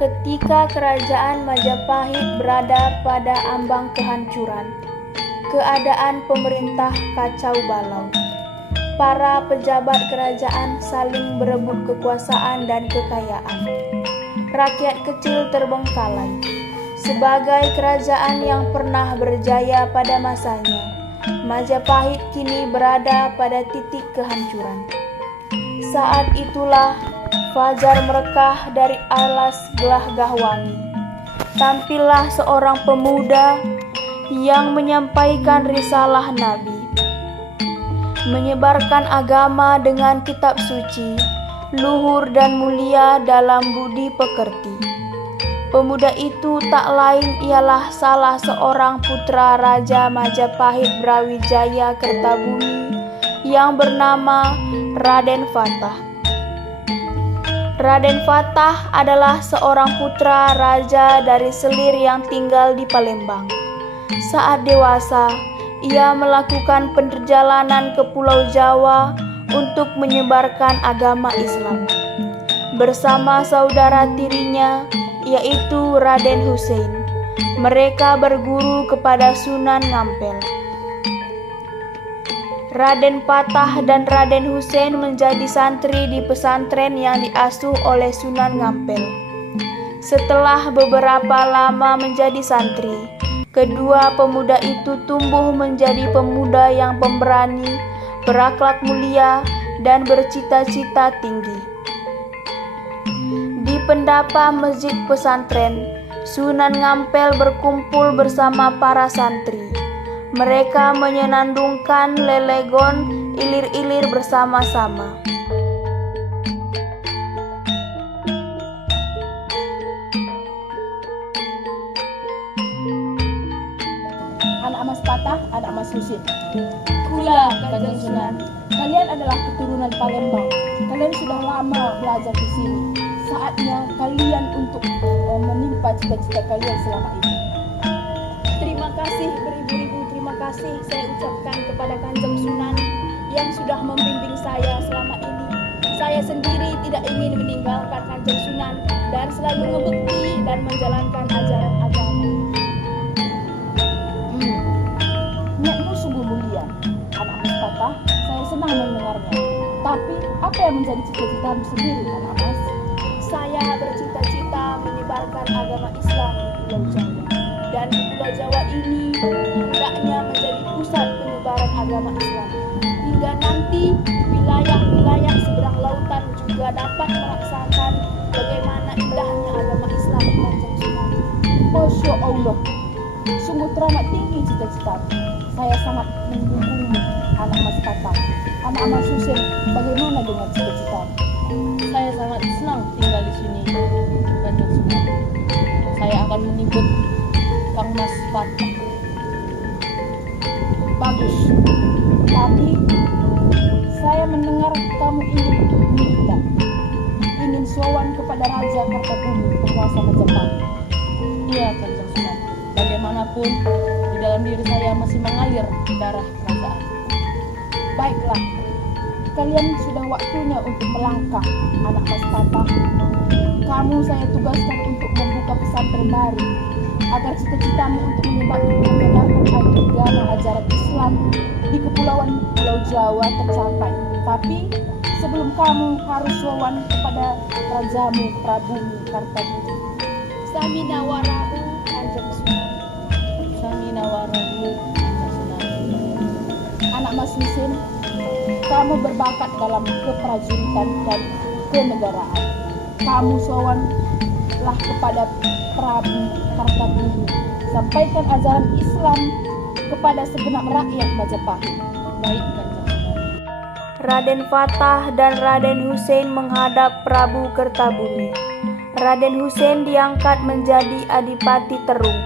Ketika kerajaan Majapahit berada pada ambang kehancuran, keadaan pemerintah kacau balau. Para pejabat kerajaan saling berebut kekuasaan dan kekayaan. Rakyat kecil terbengkalai. Sebagai kerajaan yang pernah berjaya pada masanya, Majapahit kini berada pada titik kehancuran. Saat itulah fajar merekah dari alas gelagah wangi. Tampillah seorang pemuda yang menyampaikan risalah Nabi, menyebarkan agama dengan kitab suci, luhur dan mulia dalam budi pekerti. Pemuda itu tak lain ialah salah seorang putra Raja Majapahit Brawijaya Kertabumi yang bernama Raden Fatah. Raden Fatah adalah seorang putra raja dari Selir yang tinggal di Palembang. Saat dewasa, ia melakukan perjalanan ke Pulau Jawa untuk menyebarkan agama Islam. Bersama saudara tirinya, yaitu Raden Hussein, mereka berguru kepada Sunan Ngampel. Raden Fatah dan Raden Hussein menjadi santri di pesantren yang diasuh oleh Sunan Ngampel. Setelah beberapa lama menjadi santri, kedua pemuda itu tumbuh menjadi pemuda yang pemberani, berakhlak mulia, dan bercita-cita tinggi. Di pendapa masjid pesantren, Sunan Ngampel berkumpul bersama para santri. Mereka menyenandungkan lelegon ilir-ilir bersama-sama. Anak Mas Fatah, anak Mas Husin. Kula, Kanjeng Sunan, kalian adalah keturunan Palembang. Kalian sudah lama belajar di sini. Saatnya kalian untuk menimpa cita-cita kalian selama ini. Terima kasih beribu-ribu terima kasih saya ucapkan kepada Kanjeng Sunan yang sudah membimbing saya selama ini. Saya sendiri tidak ingin meninggalkan Kanjeng Sunan dan selalu membekti dan menjalankan ajaran agama. Niatmu sungguh mulia, anak Mas Fatah. Saya senang mendengarnya. Tapi apa yang menjadi cita-citamu sendiri, anak Mas? Saya bercita-cita menyebarkan agama Islam di Pulau Jawa. Dan di Pulau Jawa ini hendaknya menjadi pusat penyebaran agama Islam. Hingga nanti wilayah-wilayah seberang lautan juga dapat merasakan bagaimana indahnya agama Islam di Kanjeng Sunan. Masya Allah, sungguh teramat tinggi cita-citamu. Saya sangat mendukungmu, anak Mas Fatah. Anak Mas Husin, bagaimana dengan cita-citamu? Saya sangat senang tinggal di sini, Kanjeng Sunan. Saya akan mengikut Kang Mas Fatah. Bagus. Tapi saya mendengar kamu ingin minta, ingin sowan kepada Raja Kertabumi, penguasa Majapahit. Iya, Kanjeng Sunan. Bagaimanapun di dalam diri saya masih mengalir darah kerajaan. Baiklah, kalian sudah waktunya untuk melangkah, anak Mas Fatah. Kamu saya tugaskan untuk membuka pesantren baru, agar cita-citamu untuk menyebarkan agama ajaran Islam di kepulauan Pulau Jawa tercapai. Tapi sebelum kamu harus sowan kepada rajamu Prabu Kartabumi. Samina warahu Kanjeng Sunan. Samina warahu, Kanjeng Sunan. Anak Mas Husin, kamu berbakat dalam keprajuritan dan kenegaraan. Kamu sowanlah kepada Prabu Kartabumi, sampaikan ajaran Islam kepada segenap rakyat Majapahit. Baik, Kanjeng Sunan. Raden Fatah dan Raden Hussein menghadap Prabu Kertabumi. Raden Hussein diangkat menjadi Adipati Terung.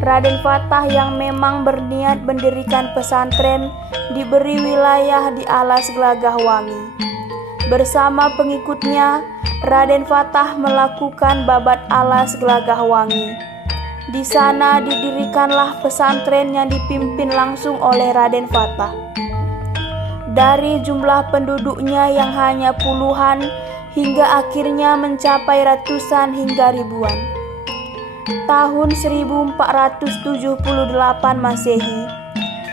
Raden Fatah yang memang berniat mendirikan pesantren diberi wilayah di alas Gelagah Wangi. Bersama pengikutnya, Raden Fatah melakukan babat alas Gelagah Wangi. Di sana didirikanlah pesantren yang dipimpin langsung oleh Raden Fatah. Dari jumlah penduduknya yang hanya puluhan, hingga akhirnya mencapai ratusan hingga ribuan. Tahun 1478 Masehi,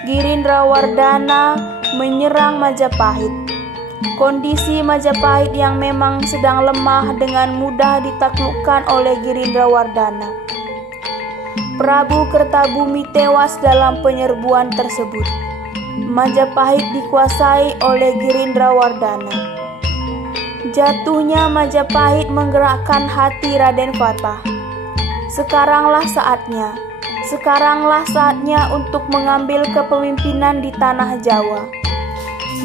Girindrawardhana menyerang Majapahit. Kondisi Majapahit yang memang sedang lemah dengan mudah ditaklukkan oleh Girindrawardhana. Prabu Kertabumi tewas dalam penyerbuan tersebut. Majapahit dikuasai oleh Girindrawardhana. Jatuhnya Majapahit menggerakkan hati Raden Fatah. Sekaranglah saatnya untuk mengambil kepemimpinan di tanah Jawa.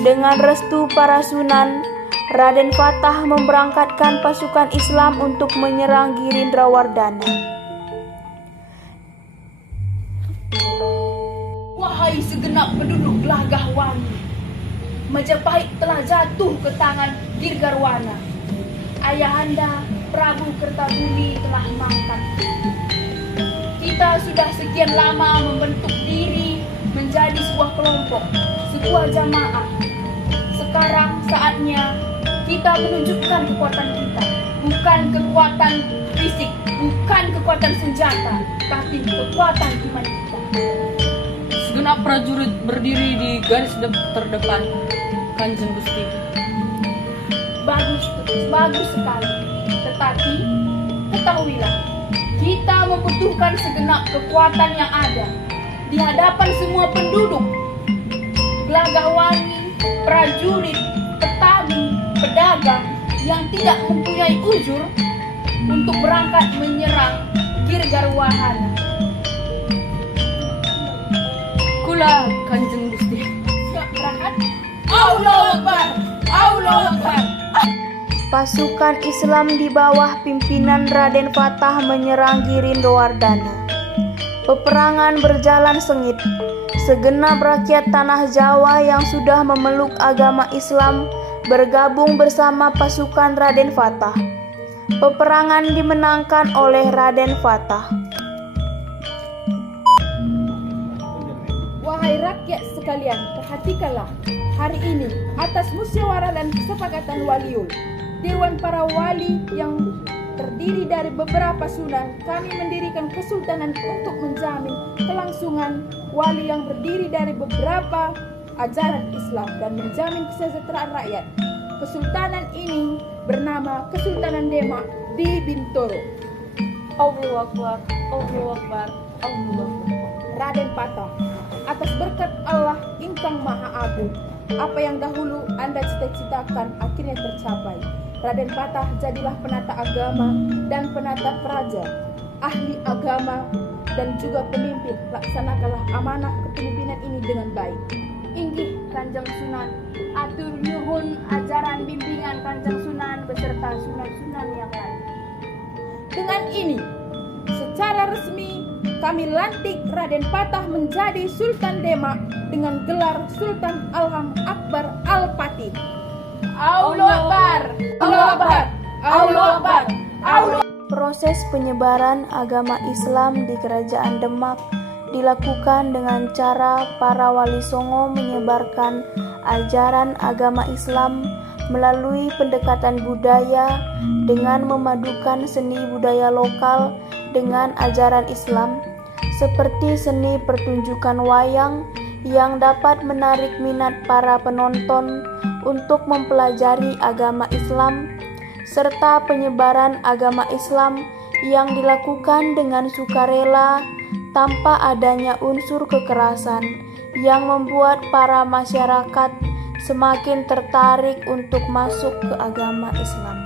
Dengan restu para sunan, Raden Fatah memberangkatkan pasukan Islam untuk menyerang Girindrawardhana. Wahai segenap penduduk Gelagahwani, Majapahit telah jatuh ke tangan Girgarwana. Ayahanda Prabu Kertabumi telah mangkat. Kita sudah sekian lama membentuk diri menjadi sebuah kelompok, sebuah jamaah. Sekarang saatnya kita menunjukkan kekuatan kita, bukan kekuatan fisik, bukan kekuatan senjata, tapi kekuatan iman kita. Segenap prajurit berdiri di garis terdepan, Kanjeng Gusti. Bagus sekali. Tetapi ketahuilah, kita membutuhkan segenap kekuatan yang ada di hadapan semua penduduk Gelagahwani, prajurit, petani, pedagang yang tidak mempunyai ujur untuk berangkat menyerang Girgarwana. Kula, Kanjeng Gusti. Siap berangkat? Allahu Akbar! Allahu Akbar! Pasukan Islam di bawah pimpinan Raden Fatah menyerang Girindrawardhana. Peperangan berjalan sengit. Segenap rakyat tanah Jawa yang sudah memeluk agama Islam bergabung bersama pasukan Raden Fatah. Peperangan dimenangkan oleh Raden Fatah. Wahai rakyat sekalian, perhatikanlah. Hari ini, atas musyawarah dan kesepakatan waliul, Dewan para wali yang terdiri dari beberapa sunan, kami mendirikan kesultanan untuk menjamin kelangsungan wali yang berdiri dari beberapa ajaran Islam dan menjamin kesejahteraan rakyat. Kesultanan ini bernama Kesultanan Demak di Bintoro. Allahu Akbar, Allahu Akbar, Allahu Akbar. Raden Fatah, atas berkat Allah Ingkang Maha Agung, apa yang dahulu Anda cita-citakan akhirnya tercapai. Raden Fatah jadilah penata agama dan penata praja, ahli agama dan juga pemimpin. Laksanakanlah amanah kepemimpinan ini dengan baik. Inggih Kanjeng Sunan, atur nuhun ajaran bimbingan Kanjeng Sunan beserta sunan-sunan yang lain. Dengan ini, secara resmi kami lantik Raden Fatah menjadi Sultan Demak dengan gelar Sultan Alham Akbar Al-Fatih. Allahu Akbar! Allahu Akbar! Allahu Akbar! Allahu. Proses penyebaran agama Islam di Kerajaan Demak dilakukan dengan cara para wali songo menyebarkan ajaran agama Islam melalui pendekatan budaya dengan memadukan seni budaya lokal dengan ajaran Islam, seperti seni pertunjukan wayang yang dapat menarik minat para penonton untuk mempelajari agama Islam, serta penyebaran agama Islam yang dilakukan dengan sukarela tanpa adanya unsur kekerasan yang membuat para masyarakat semakin tertarik untuk masuk ke agama Islam.